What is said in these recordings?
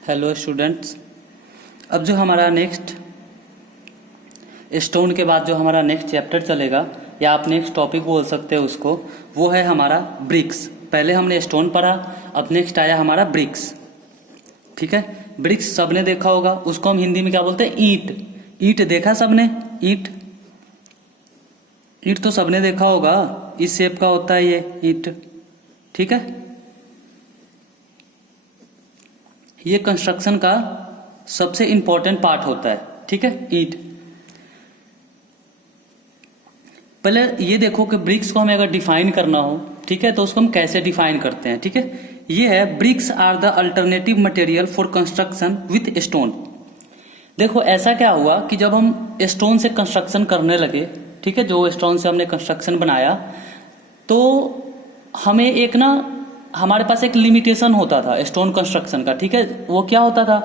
Hello students. अब जो हमारा नेक्स्ट स्टोन के बाद जो हमारा नेक्स्ट चैप्टर चलेगा या आप नेक्स्ट टॉपिक बोल सकते हो उसको, वो है हमारा ब्रिक्स। पहले हमने स्टोन पढ़ा, अब नेक्स्ट आया हमारा ब्रिक्स। ठीक है, ब्रिक्स सबने देखा होगा, उसको हम हिंदी में क्या बोलते हैं? ईंट। ईंट देखा सबने? ईंट ईंट तो सबने देखा होगा, इस शेप का होता है ये ईंट। ठीक है, ये कंस्ट्रक्शन का सबसे इंपॉर्टेंट पार्ट होता है। ठीक है, ईंट। पहले ये देखो कि ब्रिक्स को हमें अगर डिफाइन करना हो, ठीक है, तो उसको हम कैसे डिफाइन करते हैं। ठीक है, ये है bricks are the alternative material for construction with stone. देखो ऐसा क्या हुआ कि जब हम स्टोन से कंस्ट्रक्शन करने लगे, ठीक है, जो स्टोन से हमने कंस्ट्रक्शन बनाया, तो हमें एक ना हमारे पास एक लिमिटेशन होता था स्टोन कंस्ट्रक्शन का। ठीक है, वो क्या होता था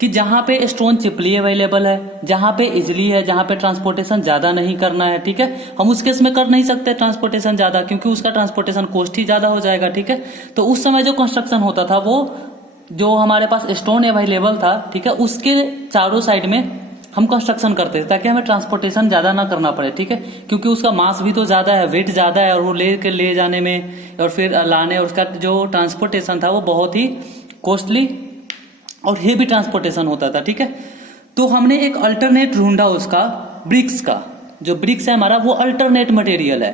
कि जहां पे स्टोन चिपली अवेलेबल है, जहां पे इजिली है, जहां पे ट्रांसपोर्टेशन ज्यादा नहीं करना है, ठीक है, हम उस केस में कर नहीं सकते ट्रांसपोर्टेशन ज्यादा, क्योंकि उसका ट्रांसपोर्टेशन कॉस्ट ही ज्यादा हो जाएगा। ठीक है, तो उस समय जो कंस्ट्रक्शन होता था वो जो हमारे पास स्टोन अवेलेबल था, ठीक है, उसके चारों साइड में हम कंस्ट्रक्शन करते थे ताकि हमें ट्रांसपोर्टेशन ज्यादा ना करना पड़े। ठीक है, क्योंकि उसका मास भी तो ज्यादा है, वेट ज्यादा है, और वो ले जाने में और फिर लाने, और उसका जो ट्रांसपोर्टेशन था वो बहुत ही कॉस्टली और हेवी ट्रांसपोर्टेशन होता था। ठीक है, तो हमने एक अल्टरनेट ढूंढा उसका, ब्रिक्स का। जो ब्रिक्स है हमारा वो अल्टरनेट मटेरियल है।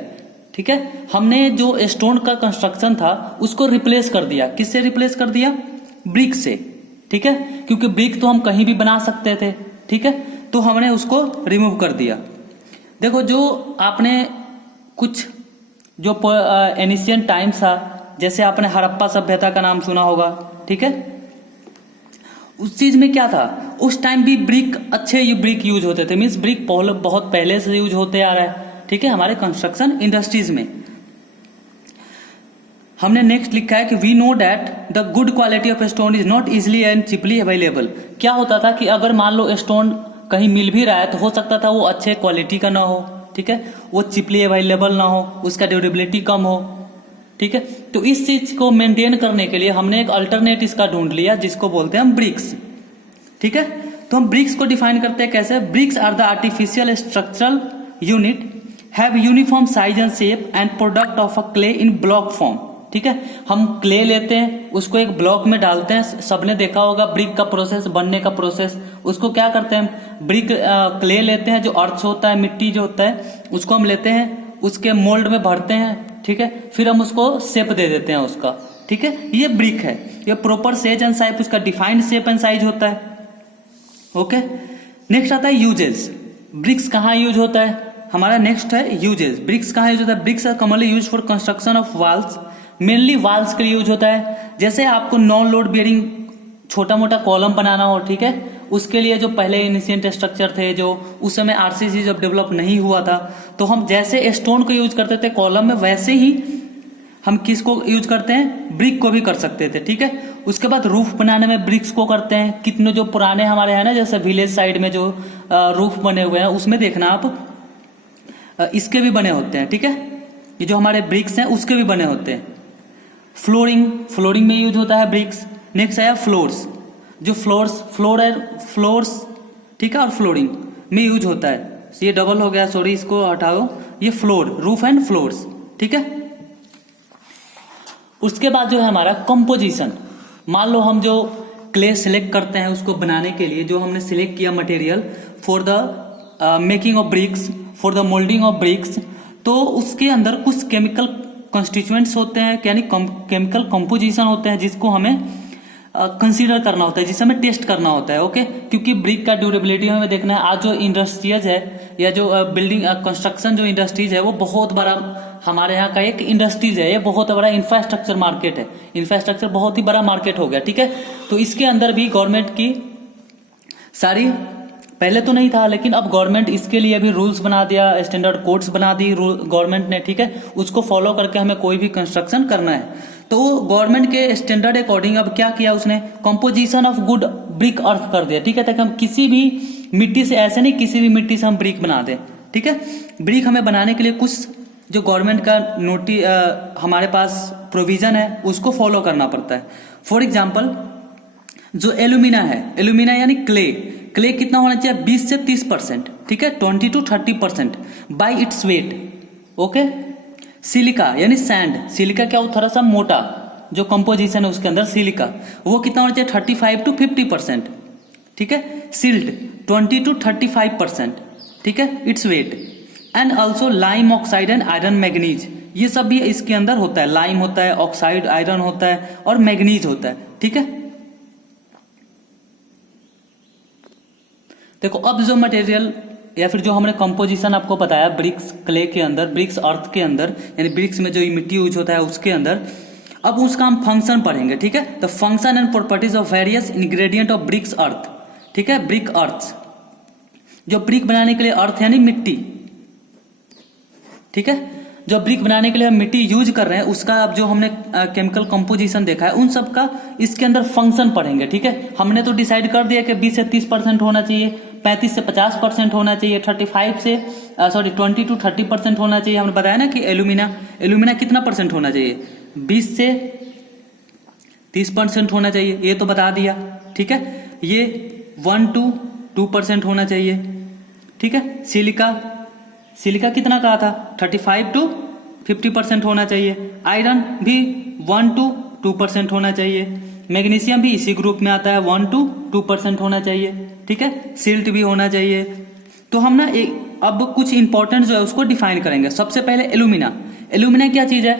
ठीक है, हमने जो स्टोन का कंस्ट्रक्शन था उसको रिप्लेस कर दिया। किससे रिप्लेस कर दिया? ब्रिक से। ठीक है, क्योंकि ब्रिक तो हम कहीं भी बना सकते थे। ठीक है, तो हमने उसको रिमूव कर दिया। देखो, जो आपने कुछ जो एनिशियंट टाइम्स था, जैसे आपने हड़प्पा सभ्यता का नाम सुना होगा, ठीक है, उस चीज में क्या था, उस टाइम भी ब्रिक अच्छे ये ब्रिक यूज होते थे। मीन्स ब्रिक बहुत पहले से यूज होते आ रहा है। ठीक है, हमारे कंस्ट्रक्शन इंडस्ट्रीज में। हमने नेक्स्ट लिखा है कि we know that the good quality of stone is not easily and cheaply available. क्या होता था कि अगर मान लो स्टोन कहीं मिल भी रहा है तो हो सकता था वो अच्छे क्वालिटी का ना हो। ठीक है, वो चिपली अवेलेबल ना हो, उसका ड्यूरेबिलिटी कम हो। ठीक है, तो इस चीज को मेंटेन करने के लिए हमने एक अल्टरनेट इसका ढूंढ लिया, जिसको बोलते हैं हम ब्रिक्स। ठीक है, तो हम ब्रिक्स को डिफाइन करते हैं कैसे? Bricks are the artificial structural unit have uniform size and shape and product of a clay in block form. ठीक है, हम क्ले लेते हैं, उसको एक ब्लॉक में डालते हैं। सबने देखा होगा ब्रिक का प्रोसेस, बनने का प्रोसेस। उसको क्या करते हैं? ब्रिक क्ले लेते हैं, जो अर्थ होता है, मिट्टी जो होता है, उसको हम लेते हैं, उसके मोल्ड में भरते हैं। ठीक है, फिर हम उसको शेप दे देते हैं उसका। ठीक है, ये ब्रिक है, ये प्रॉपर शेप एंड साइज, उसका डिफाइंड शेप एंड साइज होता है। ओके, नेक्स्ट आता है यूजेस। ब्रिक्स कहाँ यूज होता है? हमारा नेक्स्ट है यूजेस। ब्रिक्स कहाँ यूज होता है? Bricks are commonly use for construction of walls. Mainly walls के लिए यूज होता है। जैसे आपको नॉन लोड बियरिंग छोटा मोटा कॉलम बनाना हो, ठीक है, उसके लिए जो पहले इनिशिएंट स्ट्रक्चर थे, जो उस समय आरसीसी जब डेवलप नहीं हुआ था, तो हम जैसे स्टोन को यूज करते थे कॉलम में, वैसे ही हम किसको यूज करते हैं? ब्रिक को भी कर सकते थे। ठीक है, उसके बाद रूफ बनाने में ब्रिक्स को करते हैं। कितने जो पुराने हमारे हैं ना, जैसे विलेज साइड में जो रूफ बने हुए हैं, उसमें देखना आप, इसके भी बने होते हैं। ठीक है, ये जो हमारे ब्रिक्स हैं उसके भी बने होते हैं। फ्लोरिंग में यूज होता है ब्रिक्स। नेक्स्ट आया फ्लोर्स। जो फ्लोर्स, ठीक है, और फ्लोरिंग में यूज होता है। ये डबल हो गया, सॉरी, इसको हटाओ। ये फ्लोर, रूफ एंड फ्लोर्स। ठीक है, उसके बाद जो है हमारा कंपोजिशन। मान लो हम जो क्ले सिलेक्ट करते हैं उसको बनाने के लिए, जो हमने सिलेक्ट किया material for the making of BRICS, for the moulding of BRICS, तो उसके अंदर कुछ केमिकल कॉन्स्टिट्यूएंट्स होते हैं, यानी केमिकल कंपोजिशन होते हैं, जिसको हमें कंसीडर करना होता है, जिसे हमें टेस्ट करना होता है। ओके, क्योंकि ब्रिक का ड्यूरेबिलिटी हमें देखना है। आज जो इंडस्ट्रीज है या जो बिल्डिंग कंस्ट्रक्शन जो इंडस्ट्रीज है, वो बहुत बड़ा हमारे यहाँ का एक इंडस्ट्रीज है, ये बहुत बड़ा इंफ्रास्ट्रक्चर मार्केट है। इंफ्रास्ट्रक्चर बहुत ही बड़ा मार्केट हो गया। ठीक है, तो इसके अंदर भी गवर्नमेंट की सारी, पहले तो नहीं था लेकिन अब गवर्नमेंट इसके लिए भी रूल्स बना दिया, स्टैंडर्ड कोड्स बना दी गवर्नमेंट ने। ठीक है, उसको फॉलो करके हमें कोई भी कंस्ट्रक्शन करना है। तो गवर्नमेंट के स्टैंडर्ड अकॉर्डिंग अब क्या किया उसने? कंपोजिशन ऑफ गुड ब्रिक अर्थ कर दिया। ठीक है, ताकि हम किसी भी मिट्टी से, ऐसे नहीं किसी भी मिट्टी से हम ब्रिक बना दें। ठीक है, ब्रिक हमें बनाने के लिए कुछ जो गवर्नमेंट का हमारे पास प्रोविजन है उसको फॉलो करना पड़ता है। फॉर एग्जाम्पल, जो एल्यूमिना है, एल्यूमिना यानी क्ले, क्ले कितना होना चाहिए 20 से 30%, ठीक है, 20 to 30% by its weight. Okay, silica यानी सैंड, सिलिका क्या हो थोड़ा सा मोटा जो कंपोजिशन है उसके अंदर सिलिका, वो कितना होना चाहिए 35 to 50%, ठीक है। सिल्ट 20 to 35%, ठीक है, its weight. And also lime oxide and iron manganese, ये सब भी इसके अंदर होता है, लाइम होता है, ऑक्साइड आयरन होता है और मैग्नीज होता है, ठीक है। देखो अब जो मटेरियल या फिर जो हमने कंपोजिशन आपको बताया ब्रिक्स क्ले के अंदर, ब्रिक्स अर्थ के अंदर, यानी ब्रिक्स में जो मिट्टी यूज होता है उसके अंदर, अब उसका हम फंक्शन पढ़ेंगे, ठीक है। The function and properties of various ingredient of bricks earth, ठीक है, ब्रिक अर्थ, जो ब्रिक बनाने के लिए अर्थ यानी मिट्टी, ठीक है, जो ब्रिक बनाने के लिए हम मिट्टी यूज कर रहे हैं उसका अब जो हमने केमिकल कंपोजिशन देखा है उन सब का इसके अंदर फंक्शन पढ़ेंगे, ठीक है। हमने तो डिसाइड कर दिया कि 20 से 30% होना चाहिए, 35 से 50% होना चाहिए, 20 to 30% होना चाहिए। हमने बताया ना कि एल्यूमिना कितना परसेंट होना चाहिए, 20 से 30% होना चाहिए, ये तो बता दिया, ठीक है। ये 1 to 2% होना चाहिए, ठीक है। सिलिका कितना कहा था 35 to 50% होना चाहिए। आयरन भी 1 to 2% होना चाहिए। मैग्नीशियम भी इसी ग्रुप में आता है, 1 to 2% होना चाहिए, ठीक है। सिल्ट भी होना चाहिए। तो हम ना अब कुछ इंपॉर्टेंट जो है उसको डिफाइन करेंगे। सबसे पहले एल्यूमिना क्या चीज है,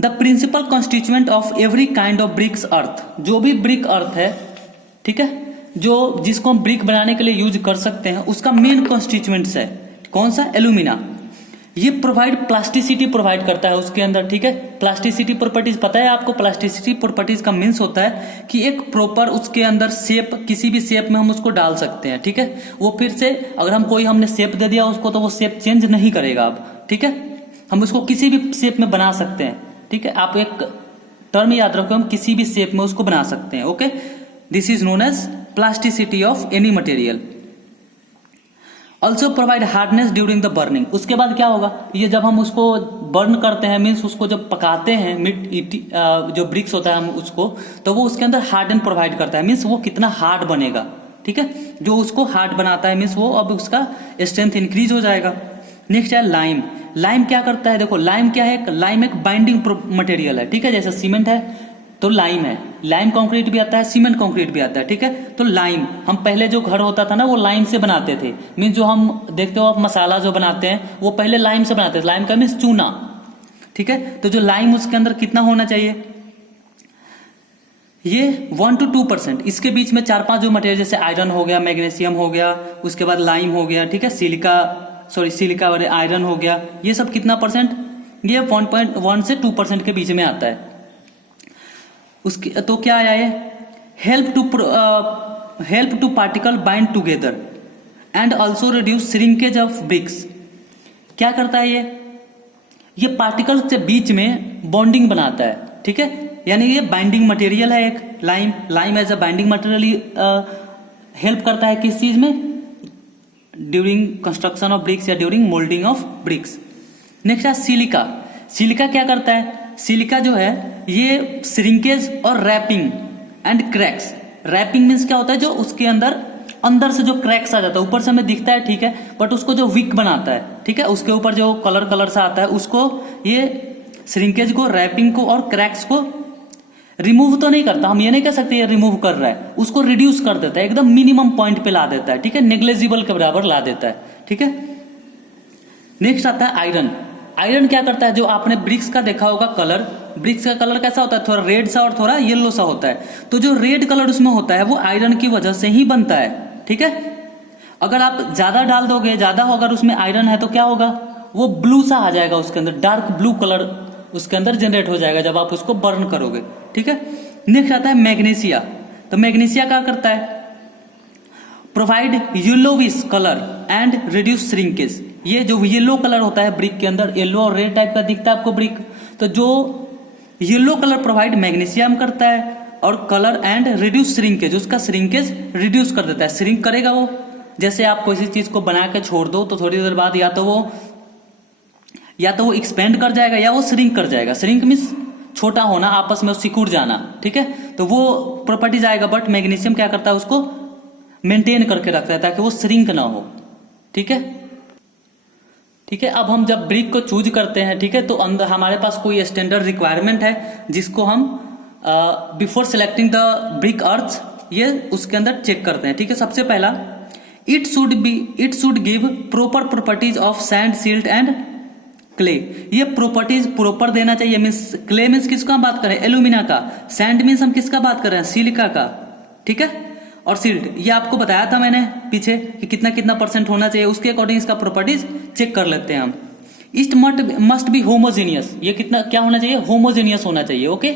the principal constituent of every kind of bricks earth, जो भी ब्रिक अर्थ है, ठीक है, जो जिसको हम ब्रिक बनाने के लिए यूज कर सकते हैं उसका मेन कॉन्स्टिट्यूएंट्स है कौन सा, एल्यूमिना। ये प्लास्टिसिटी प्रोवाइड करता है उसके अंदर, ठीक है। प्लास्टिसिटी प्रॉपर्टीज पता है आपको, प्लास्टिसिटी प्रॉपर्टीज का मीन्स होता है कि एक प्रॉपर उसके अंदर शेप, किसी भी शेप में हम उसको डाल सकते हैं, ठीक है। वो फिर से अगर हमने शेप दे दिया उसको तो वो शेप चेंज नहीं करेगा अब, ठीक है। हम उसको किसी भी शेप में बना सकते हैं, ठीक है। आप एक टर्म याद रखो, हम किसी भी शेप में उसको बना सकते हैं, okay. This is known as plasticity of any material. Also provide hardness during the burning. उसके बाद क्या होगा, ये जब हम उसको बर्न करते हैं, मीन्स उसको जब पकाते हैं जो ब्रिक्स होता है हम उसको, तो वो उसके अंदर हार्डन प्रोवाइड करता है, मीन्स वो कितना हार्ड बनेगा, ठीक है। जो उसको हार्ड बनाता है मीन्स वो अब उसका स्ट्रेंथ इंक्रीज हो जाएगा। नेक्स्ट है लाइम क्या करता है, देखो लाइम क्या है, लाइम एक बाइंडिंग मटेरियल है, ठीक है। जैसे सीमेंट है तो लाइम है, लाइम कंक्रीट भी आता है, सीमेंट कंक्रीट भी आता है, ठीक है। तो लाइम, हम पहले जो घर होता था ना वो लाइम से बनाते थे, मीन्स जो हम देखते हो आप मसाला जो बनाते हैं वो पहले लाइम से बनाते थे, लाइम का मीन्स चूना, ठीक है। तो जो लाइम उसके अंदर कितना होना चाहिए, ये 1 to 2%। इसके बीच में 4-5 जो मटेरियल जैसे आयरन हो गया, मैग्नीशियम हो गया, उसके बाद लाइम हो गया, ठीक है, सिलिका और आयरन हो गया, ये सब कितना परसेंट, ये 1.1 से 2% के बीच में आता है। उसकी तो क्या आया है, help to particle bind together and also reduce shrinkage of bricks. क्या करता है ये पार्टिकल के बीच में बॉन्डिंग बनाता है, ठीक है। यानी ये बाइंडिंग मटेरियल है एक, lime as a binding material help करता है किस चीज में, ड्यूरिंग कंस्ट्रक्शन ऑफ ब्रिक्स या during moulding of bricks. Next है सिलिका क्या करता है, सिलिका जो है ये श्रिंकेज और warping and cracks. Warping means क्या होता है, जो उसके अंदर से जो क्रैक्स आ जाता है, ऊपर से हमें दिखता है, ठीक है, बट उसको जो विक बनाता है, ठीक है, उसके ऊपर जो कलर सा आता है उसको ये श्रिंकेज को, रैपिंग को और क्रैक्स को रिमूव तो नहीं करता, हम ये नहीं कह सकते ये रिमूव कर रहा है, उसको रिड्यूस कर देता है, एकदम मिनिमम पॉइंट पे ला देता है, ठीक है, नेग्लेजिबल के बराबर ला देता है, ठीक है। नेक्स्ट आता है आयरन क्या करता है, जो आपने ब्रिक्स का देखा होगा कलर, ब्रिक्स का कलर कैसा होता है, थोड़ा रेड सा और थोड़ा येलो सा होता है, तो जो रेड कलर उसमें होता है वो आयरन की वजह से ही बनता है, ठीक है। अगर आप ज्यादा डाल दोगे, ज्यादा अगर उसमें आयरन है तो क्या होगा, वो ब्लू सा आ जाएगा उसके अंदर, डार्क ब्लू कलर उसके अंदर जनरेट हो जाएगा जब आप उसको बर्न करोगे, ठीक है। नेक्स्ट आता है मैग्नीशिया। तो मैग्नीशिया क्या करता है, provide yellowish colour and reduce shrinkage. ये जो येलो कलर होता है ब्रिक के अंदर, येलो और रेड टाइप का दिखता है आपको ब्रिक, तो जो येलो कलर प्रोवाइड मैग्नीशियम करता है, और कलर एंड रिड्यूस श्रिंकेज, उसका श्रिंकेज रिड्यूस कर देता है, श्रिंक करेगा वो। जैसे आप किसी चीज को बना के छोड़ दो तो थोड़ी देर बाद या तो वो एक्सपेंड कर जाएगा या वो श्रिंक कर जाएगा। श्रिंक मीन्स छोटा होना, आपस में सिकुड़ जाना, ठीक है, तो वो प्रॉपर्टीज आएगा। बट मैग्नीशियम क्या करता है, उसको मेंटेन करके रखता है ताकि वो श्रिंक ना हो, ठीक है। ठीक है, अब हम जब ब्रिक को चूज करते हैं, ठीक है, तो अंदर हमारे पास कोई स्टैंडर्ड रिक्वायरमेंट है जिसको हम बिफोर सिलेक्टिंग द ब्रिक अर्थ ये उसके अंदर चेक करते हैं, ठीक है। सबसे पहला, it should give proper properties of sand, silt and clay. ये प्रॉपर्टीज प्रॉपर देना चाहिए। मीन्स क्ले मीन्स किसका हम बात करें, एल्यूमिना का। सैंड मीन्स हम किसका बात कर रहे हैं, सिलिका का, ठीक है। और सिल्ट ये आपको बताया था मैंने पीछे कि कितना कितना % होना चाहिए, उसके अकॉर्डिंग इसका प्रॉपर्टीज चेक कर लेते हैं हम। इट मस्ट बी होमोजीनियस, ये कितना क्या होना चाहिए, होमोजीनियस होना चाहिए, ओके,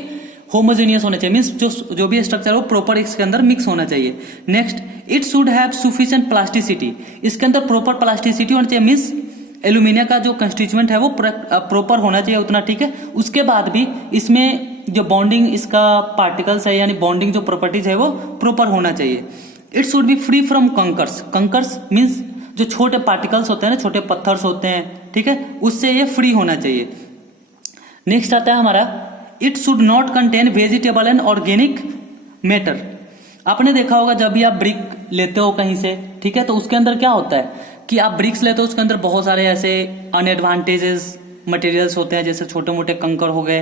होमोजीनियस होना चाहिए। मीन्स जो भी स्ट्रक्चर हो प्रॉपर इसके अंदर मिक्स होना चाहिए। Next, it should have sufficient plasticity, इसके अंदर प्रॉपर प्लास्टिसिटी होना चाहिए। मीन्स एल्यूमिनियम का जो कंस्टिट्यूएंट है वो प्रॉपर होना चाहिए उतना, ठीक है। उसके बाद भी इसमें जो बॉन्डिंग इसका पार्टिकल्स है यानी बॉन्डिंग जो प्रॉपर्टीज है वो प्रॉपर होना चाहिए। It should be free from kankars, kankars means जो छोटे पार्टिकल्स होते हैं ना, छोटे पत्थर्स होते हैं, ठीक है, उससे ये फ्री होना चाहिए। नेक्स्ट आता है हमारा, it should not contain vegetable and organic matter. आपने देखा होगा जब भी आप ब्रिक लेते हो कहीं से, ठीक है, तो उसके अंदर क्या होता है कि आप ब्रिक्स लेते हो, उसके अंदर बहुत सारे ऐसे अनएडवांटेजेस मटेरियल्स होते हैं, जैसे छोटे मोटे कंकर हो गए,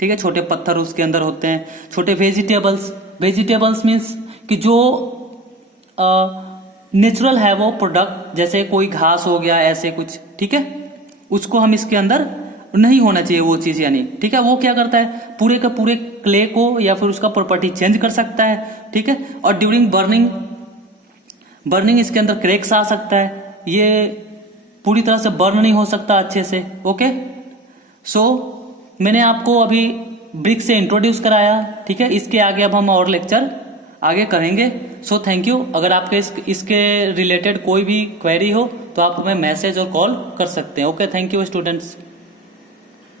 ठीक है, छोटे पत्थर उसके अंदर होते हैं, छोटे वेजिटेबल्स मीन्स कि जो नेचुरल है वो प्रोडक्ट, जैसे कोई घास हो गया ऐसे कुछ, ठीक है, उसको हम इसके अंदर नहीं होना चाहिए वो चीज, यानी ठीक है। वो क्या करता है, पूरे के पूरे क्ले को या फिर उसका प्रॉपर्टी चेंज कर सकता है, ठीक है। और ड्यूरिंग बर्निंग इसके अंदर क्रैक्स आ सकता है, ये पूरी तरह से बर्न नहीं हो सकता अच्छे से, ओके। सो मैंने आपको अभी ब्रिक से इंट्रोड्यूस कराया, ठीक है। इसके आगे अब हम और लेक्चर आगे करेंगे। So thank you. अगर आपके इसके रिलेटेड कोई भी क्वेरी हो तो आप हमें मैसेज और कॉल कर सकते हैं, ओके। Thank you students.